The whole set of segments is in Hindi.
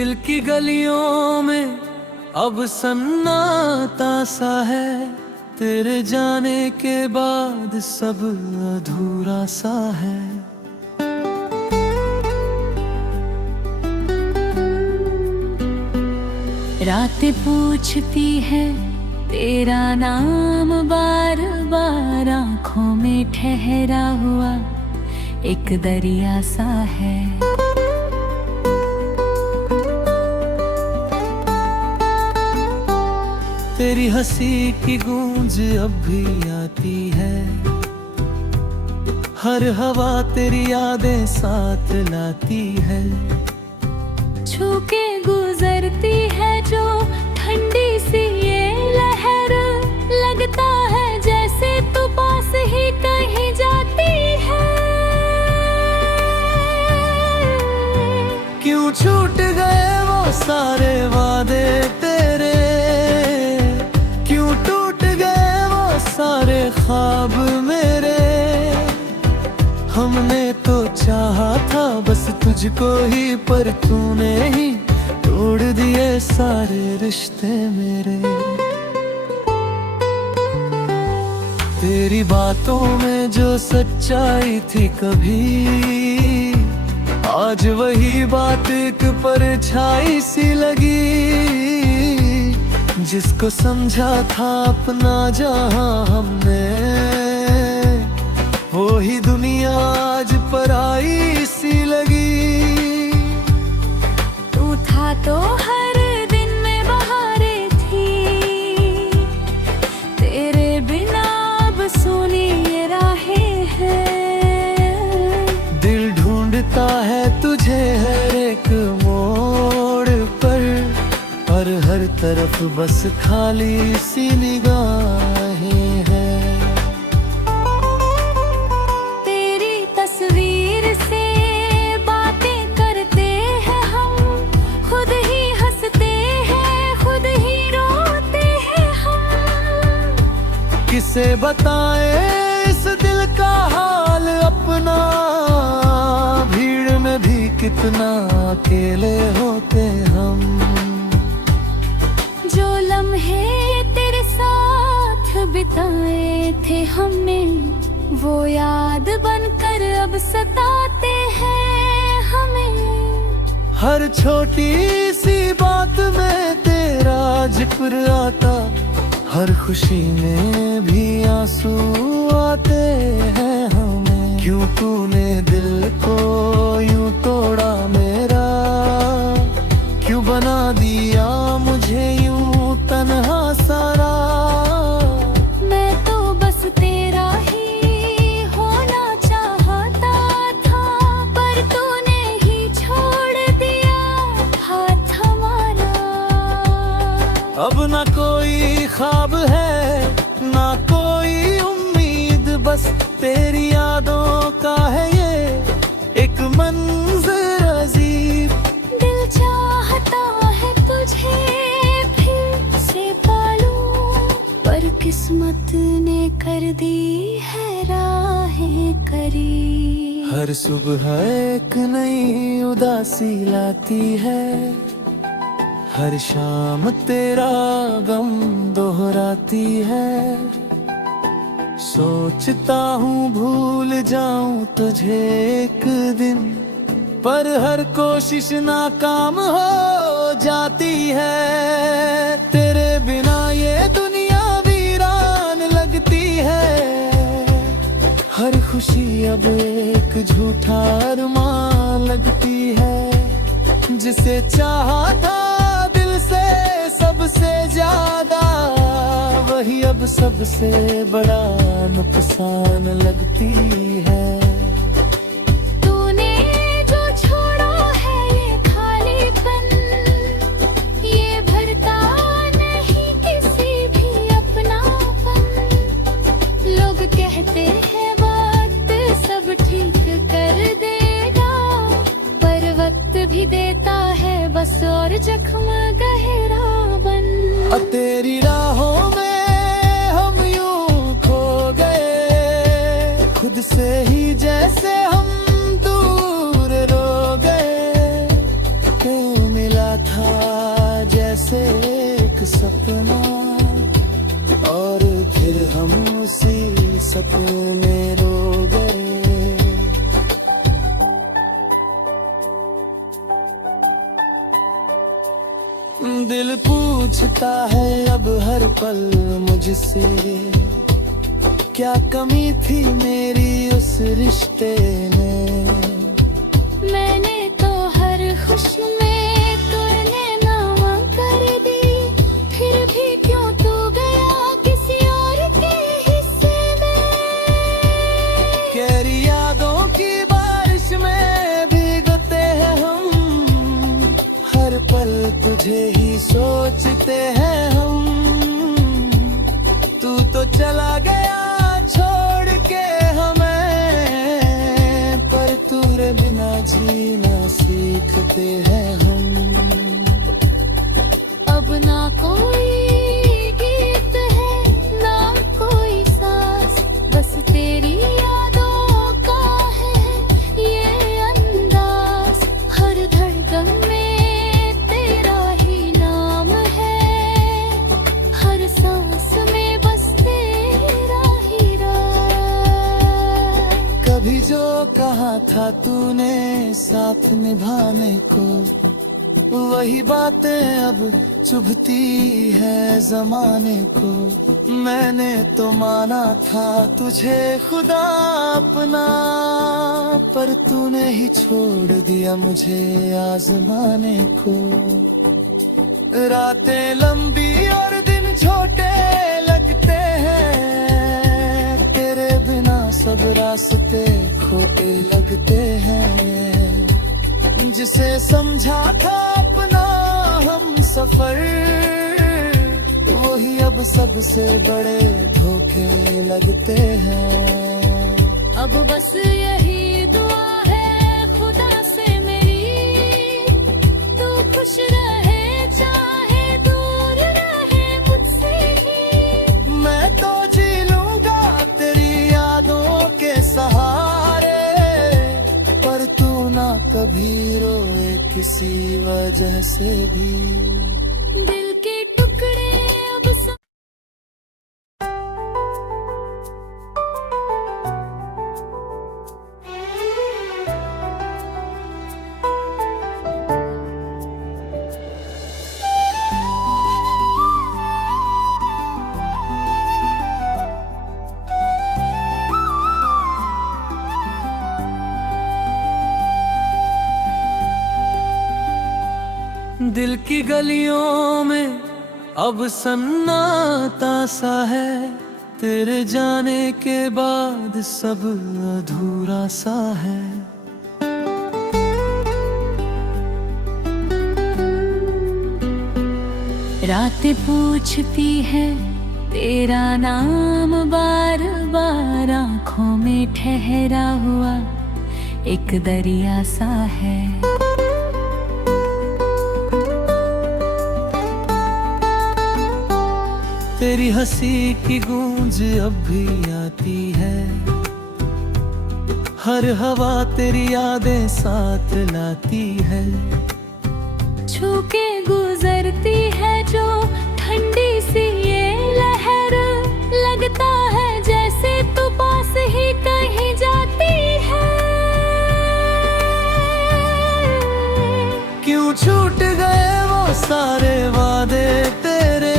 दिल की गलियों में अब सन्नाटा सा है, तेरे जाने के बाद सब अधूरा सा है। रातें पूछती है तेरा नाम बार बार, आँखों में ठहरा हुआ एक दरिया सा है। तेरी हंसी की गूंज अब भी आती है, हर हवा तेरी यादें साथ लाती है। छू के गुजरती है जो ठंडी सी ये लहर, लगता है जैसे तू पास ही कहीं जाती है। क्यों छूट गए वो सारे वादे तेरे, क्यों टूट गए वो सारे ख्वाब मेरे। हमने तो चाहा था बस तुझको ही, पर तूने ही तोड़ दिए सारे रिश्ते मेरे। तेरी बातों में जो सच्चाई थी कभी, आज वही बात एक परछाई सी लगी। जिसको समझा था अपना जहां हमने, वो ही दुनिया आज पराई सी लगी। तू था तो हर दिन में बहारें थी, तेरे बिना अब सूनी ये राहें हैं। दिल ढूंढता है तुझे हर एक मोड़ पर हर तरफ बस खाली सी निगाहें हैं। किसे बताएं इस दिल का हाल अपना, भीड़ में भी कितना अकेले होते हम। जो लम्हे तेरे साथ बिताए थे हमने, वो याद बनकर अब सताते हैं हमें। हर छोटी सी बात में तेरा जिक्र आता, हर खुशी में भी आंसू आते हैं हमें। क्यों तूने दिल को यूं तोड़ा मेरा, क्यों बना दिया मुझे यूं तन्हा सारा। मैं तो बस तेरा ही होना चाहता था, पर तूने ही छोड़ दिया हाथ हमारा। अब ना कोई ख्वाब है ना कोई उम्मीद, बस तेरी यादों का है ये एक मंजर अजीब। दिल चाहता है तुझे फिर से पालूं, पर किस्मत ने कर दी है राहें करीब। हर सुबह एक नई उदासी लाती है, हर शाम तेरा गम दोहराती है। सोचता हूँ भूल जाऊं तुझे एक दिन, पर हर कोशिश नाकाम हो जाती है। तेरे बिना ये दुनिया वीरान लगती है, हर खुशी अब एक झूठा अरमान लगती है। जिसे चाहा था सबसे ज्यादा, वही अब सबसे बड़ा नुकसान लगती है। तूने जो छोड़ा है ये खालीपन, ये भरता नहीं किसी भी अपनापन। लोग कहते हैं वक्त सब ठीक कर देगा, पर वक्त भी देता है बस और जख्म गहरा बन। तेरी राहों में हम यूं खो गए, खुद से ही जैसे हम दूर रो गए। क्यों मिला सपना, और फिर हम उसी सपने रो गए। दिल पूछता है अब हर पल मुझसे, क्या कमी थी मेरी उस रिश्ते में। मैंने तो हर खुशी में तुरने नावा कर दी, फिर भी क्यों तू गया किसी और के हिस्से में। गहरी यादों की बारिश में भीगते हैं हम, हर पल तुझे ही सोचते हैं हम। तू तो चला गया छोड़ के हमें, पर तेरे बिना जीना सीखते हैं हम। अब ना कोई गीत है ना कोई सांस, बस तेरी यादों का है ये अंदाज। हर धड़कन में तेरा ही नाम है, हर सांस में बस तेरा ही राज। कभी जो कहा था तूने साथ निभाने को, वही बातें अब चुभती है जमाने को। मैंने तो माना था तुझे खुदा अपना, पर तूने ही छोड़ दिया मुझे आजमाने को। रातें लंबी और दिन छोटे लगते हैं, तेरे बिना सब रास्ते खोटे लगते हैं। जिसे समझा था अपना हम सफर, वही अब सबसे बड़े धोखे लगते हैं। अब बस यही दुआ है खुदा से मेरी, तू खुश रहे चाहे दूर रहे मुझसे ही। मैं तो जी लूंगा तेरी यादों के सहारे, पर तू ना कभी रोए किसी वजह से भी। दिल के टुकड़े अब दिल की गलियों में अब सन्नाटा सा है, तेरे जाने के बाद सब अधूरा सा है। रातें पूछती है तेरा नाम बार बार, आँखों में ठहरा हुआ एक दरिया सा है। तेरी हंसी की गूंज अब भी आती है, हर हवा तेरी यादें साथ लाती है। छू के गुजरती है जो ठंडी सी ये लहर, लगता है जैसे तू पास ही कहीं जाती है। क्यों छूट गए वो सारे वादे तेरे,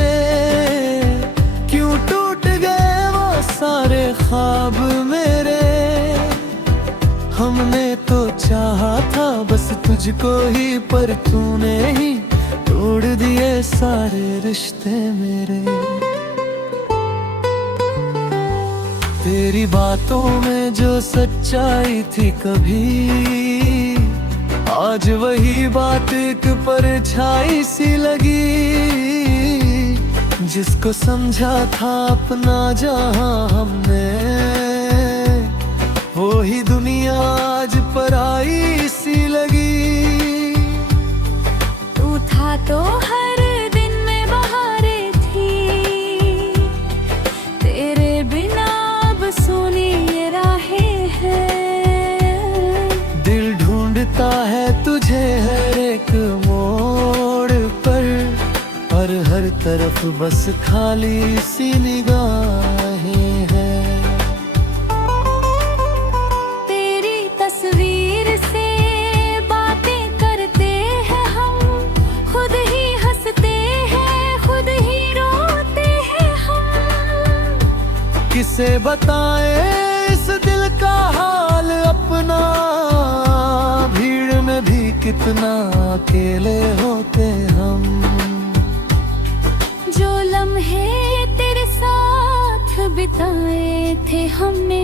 क्यों टूट गए वो सारे ख्वाब मेरे। हमने तो चाहा था बस तुझको ही, पर तूने ही तोड़ दिए सारे रिश्ते मेरे। तेरी बातों में जो सच्चाई थी कभी, आज वही बात एक परछाई सी लगी। जिसको समझा था अपना जहां हमने, वो ही दुनिया आज पराई सी लगी। तू था तो हर दिन में बहारें थी, तेरे बिना अब सूनी ये राहें हैं। दिल ढूंढता है तुझे हर एक मोड़ पर हर तरफ बस खाली सी निगाहें हैं। तेरी तस्वीर से बातें करते हैं हम, खुद ही हंसते हैं, खुद ही रोते हैं हम। किसे बताएं इस दिल का हाल अपना, भीड़ में भी कितना अकेले होते हम। जो लम्हे तेरे साथ बिताए थे हमने,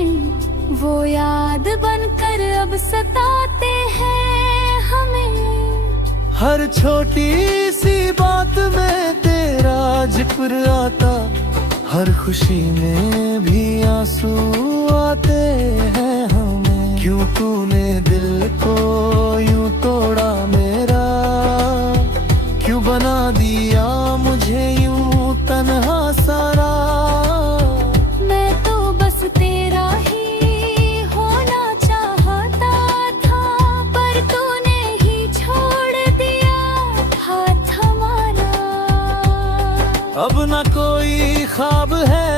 वो याद बनकर अब सताते हैं हमें। हर छोटी सी बात में तेरा जिक्र आता, हर खुशी में भी आंसू आते हैं हमें। क्यों तूने दिल को यूं तोड़ा मेरा, क्यों बना दिया मुझे यूं तन्हा सारा। मैं तो बस तेरा ही होना चाहता था, पर तूने ही छोड़ दिया हाथ हमारा। अब ना कोई ख्वाब है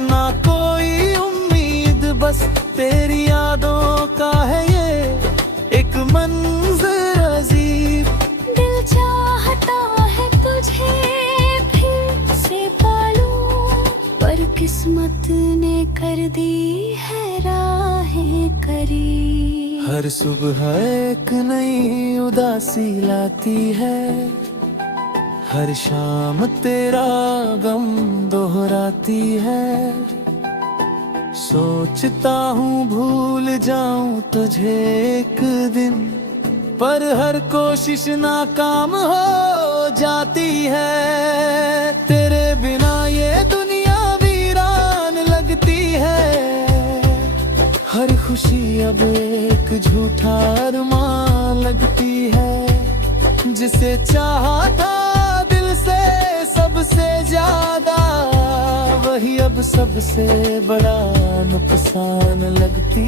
ना कोई उम्मीद, बस तेरी यादों का है ये एक मंज़र अजीब। दिल चाहता है तुझे फिर से पालूं, पर किस्मत ने कर दी है राहें करीब। हर सुबह एक नई उदासी लाती है, हर शाम तेरा गम दोहराती है। सोचता हूँ भूल जाऊं तुझे एक दिन, पर हर कोशिश नाकाम हो जाती है। तेरे बिना ये दुनिया वीरान लगती है, हर खुशी अब एक झूठा अरमान लगती है। जिसे चाहा था दिल से सबसे ज्यादा, वही अब सबसे बड़ा नुकसान लगती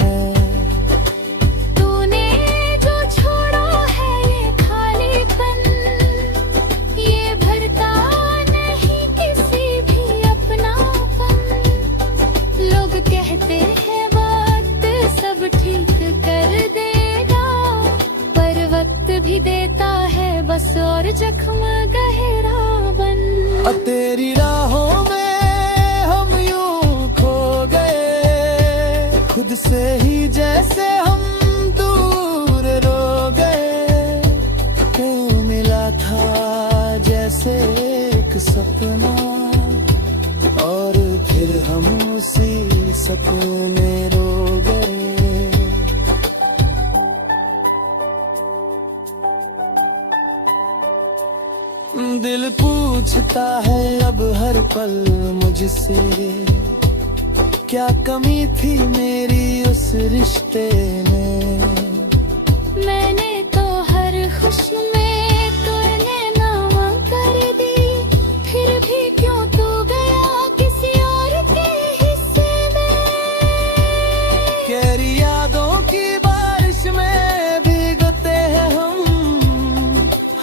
है। तूने जो छोड़ा है ये खालीपन, ये भरता नहीं किसी भी अपनापन। लोग कहते हैं वक्त सब ठीक कर देगा, पर वक्त भी देता है बस और जख्म गहरा बन। तेरी राहों में हम यूं खो गए, खुद से ही जैसे हम दूर रो गए। क्यों मिला था जैसे एक सपना, और फिर हम उसी सपने रो गए। दिल पूछता है अब हर पल मुझसे, क्या कमी थी मेरी उस रिश्ते में। मैंने तो हर खुशी में तुरने नामा कर दी, फिर भी क्यों तू गया किसी और के हिस्से में। गहरी यादों की बारिश में भीगते हैं हम,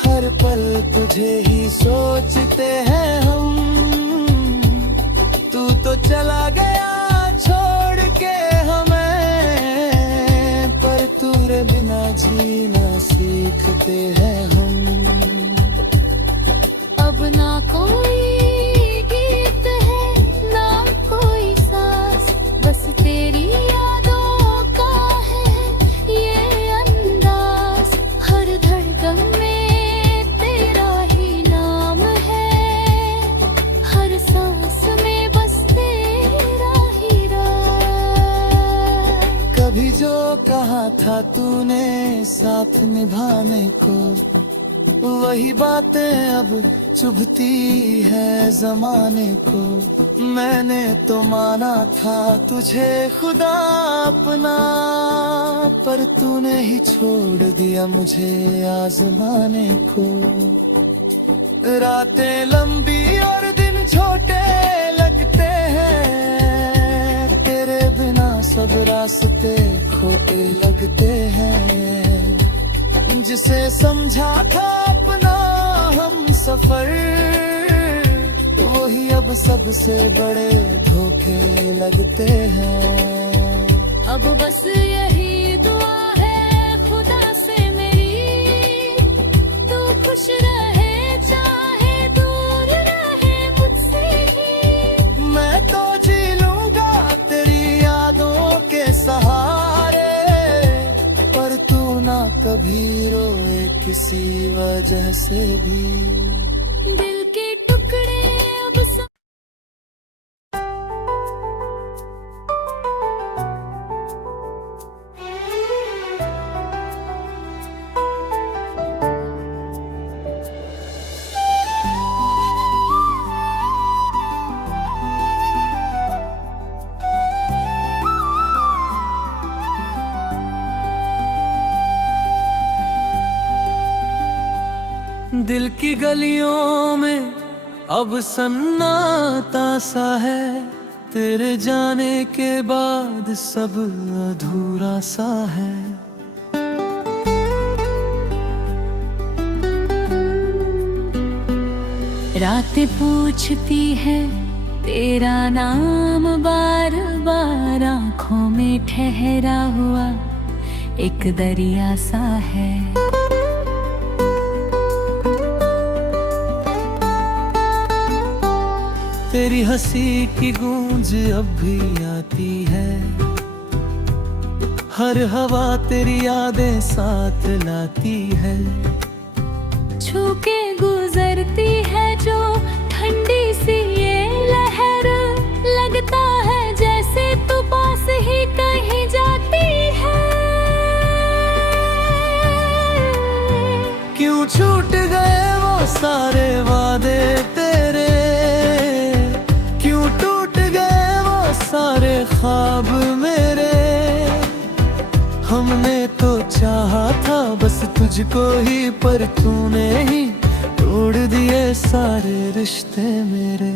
हर पल तुझे ही सोचते हैं हम। तू तो चला गया छोड़ के हमें, पर तेरे बिना जीना सीखते हैं हम। अब ना कोई गीत है ना कोई सांस, बस तेरी यादों का है ये अंदाज। हर धड़कन में तेरा ही नाम है, हर सांस में बस तेरा ही राज। कभी जो कहा था तूने साथ निभाने को, वही बातें अब चुभती है जमाने को। मैंने तो माना था तुझे खुदा अपना, पर तूने ही छोड़ दिया मुझे आजमाने को। रातें लंबी और दिन छोटे लगते हैं, तेरे बिना सब रास्ते खोटे लगते हैं। जिसे समझा था अपना हम सफर, अब सबसे बड़े धोखे लगते हैं। अब बस यही दुआ है खुदा से मेरी, तू खुश रहे चाहे दूर रहे मुझसे ही। मैं तो जी लूंगा तेरी यादों के सहारे, पर तू ना कभी रोए किसी वजह से भी। दिल के टुकड़े अब दिल की गलियों में अब सन्नाटा सा है, तेरे जाने के बाद सब अधूरा सा है। रातें पूछती है तेरा नाम बार बार, आंखों में ठहरा हुआ एक दरिया सा है। तेरी हंसी की गूंज अब भी आती है, हर हवा तेरी यादें साथ लाती है। छू के गुजरती है जो ठंडी सी ये लहर, लगता है जैसे तू पास ही कहीं जाती है। क्यों छूट गए वो सारे वादे तेरे, क्यों टूट गए वो सारे ख्वाब मेरे। हमने तो चाहा था बस तुझको ही, पर तूने ही तोड़ दिए सारे रिश्ते मेरे।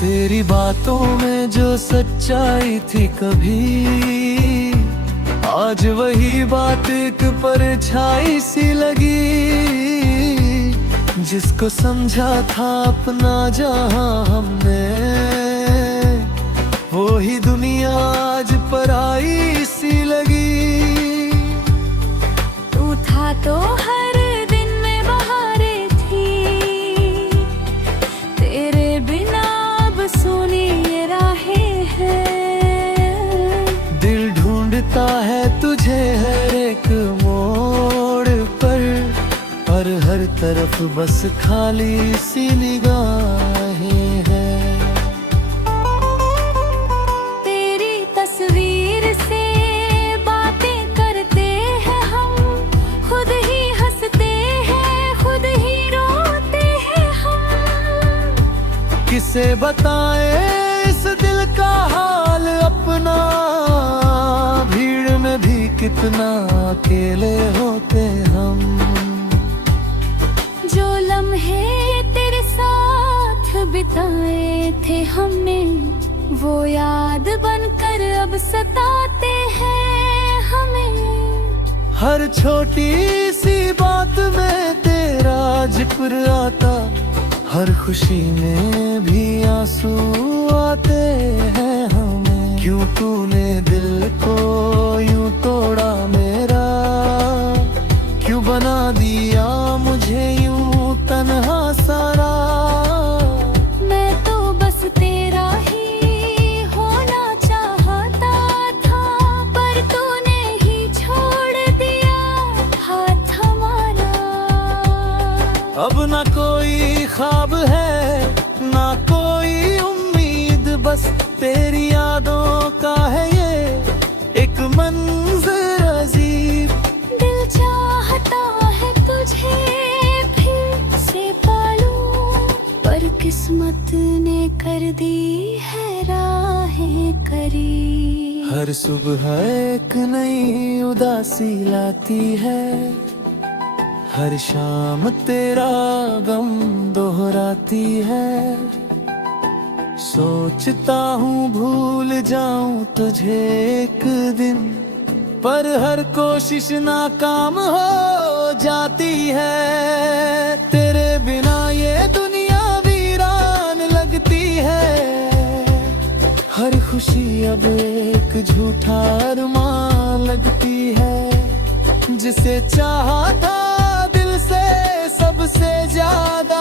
तेरी बातों में जो सच्चाई थी कभी, आज वही बात एक परछाई सी लगी। जिसको समझा था अपना जहां हमने, वो ही दुनिया आज पराई सी लगी। तू था तो हर दिन में बहारें थी, तेरे बिना अब सूनी ये राहें हैं। दिल ढूंढता है तुझे हर एक मोड़ पर हर तरफ बस खाली सी निगाहें हैं। तेरी तस्वीर से बातें करते हैं हम, खुद ही हंसते हैं खुद ही रोते हैं हम। किसे बताएं इस दिल का हाल अपना, भीड़ में भी कितना अकेले होते हम। जो लम्हे तेरे साथ बिताए थे हमने, वो याद बनकर अब सताते हैं हमें। हर छोटी सी बात में तेरा जिक्र आता, हर खुशी में भी आंसू आते हैं हमें। क्यों तूने दिल को यूं तोड़ा मेरा, क्यों बना दिया मुझे यूं तन्हा सारा। मैं तो बस तेरा ही होना चाहता था, पर तूने ही छोड़ दिया हाथ हमारा। अब ना कोई ख्वाब है ना कोई उम्मीद, बस तेरी यादों का है ये एक मंजर अजीब। दिल चाहता है तुझे फिर से पालूं, पर किस्मत ने कर दी है राहें करीब। हर सुबह एक नई उदासी लाती है, हर शाम तेरा गम दोहराती है। सोचता हूँ भूल जाऊं तुझे एक दिन, पर हर कोशिश नाकाम हो जाती है। तेरे बिना ये झूठा अरमान लगती है। जिसे चाहा था दिल से सबसे ज्यादा,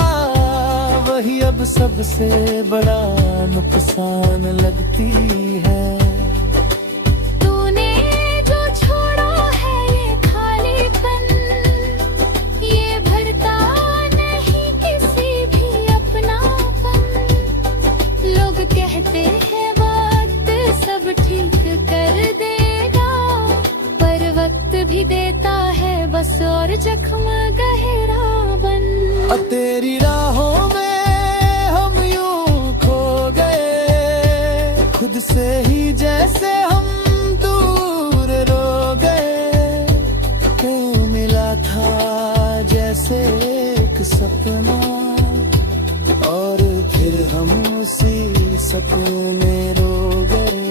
वही अब सबसे बड़ा नुकसान लगती है। तूने जो छोड़ा है ये खालीपन, ये भरता नहीं किसी भी अपनापन। लोग कहते हैं वक्त सब ठीक कर देगा, पर वक्त भी देता है बस और जख्म गहरा बन। तेरी राहों में हम यूं खो गए, खुद से ही जैसे हम दूर रो गए। क्यों मिला था जैसे एक सपना, और फिर हम उसी सपने में रो गए।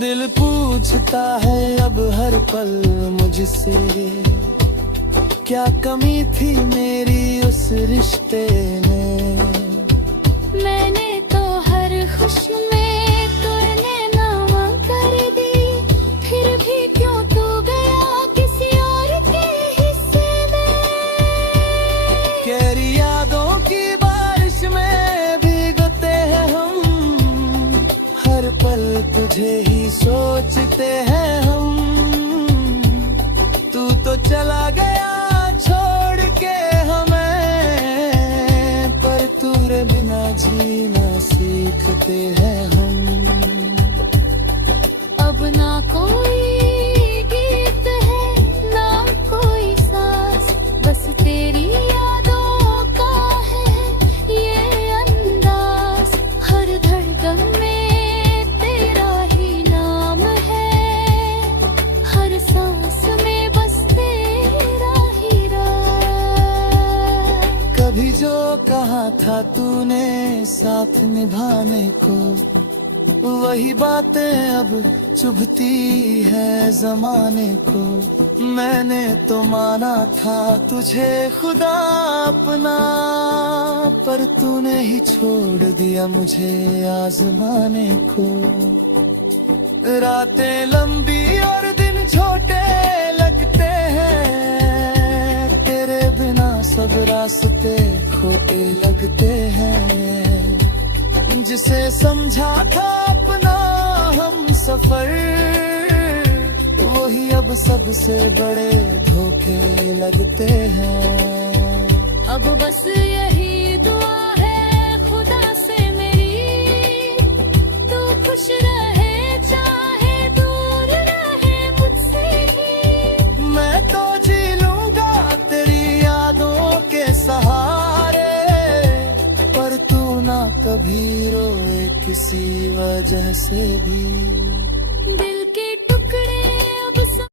दिल पूछता है अब हर पल मुझसे, क्या कमी थी मेरी उस रिश्ते में। मैंने तो हर खुशी में तुरने नाम कर दी, फिर भी क्यों तू गया किसी और के हिस्से में। गहरी यादों की बारिश में भीगते हैं हम, हर पल तुझे ही सोचते हैं हम। तू तो चला गया छोड़ के हमें, पर तेरे बिना जीना सीखते हैं हम। अब ना कोई गीत है ना कोई सांस, बस तेरी यादों का है ये अंदाज। हर धड़कन में तेरा ही नाम है, हर सांस में बस तेरा ही राज। कभी जो कहा था तूने साथ निभाने को, वही बातें अब चुभती है जमाने को। मैंने तो माना था तुझे खुदा अपना, पर तूने ही छोड़ दिया मुझे आजमाने को। रातें लंबी और दिन छोटे लगते हैं, तेरे बिना सब रास्ते खोटे लगते हैं। जिसे समझा था अपना हम सफर, वही अब सबसे बड़े धोखे लगते हैं। अब बस यही दुआ है खुदा से मेरी, तू खुश रहे चाहे दूर रहे मुझसे ही। मैं तो जी लूंगा तेरी यादों के सहारे, पर तू ना कभी रोए किसी वजह से भी।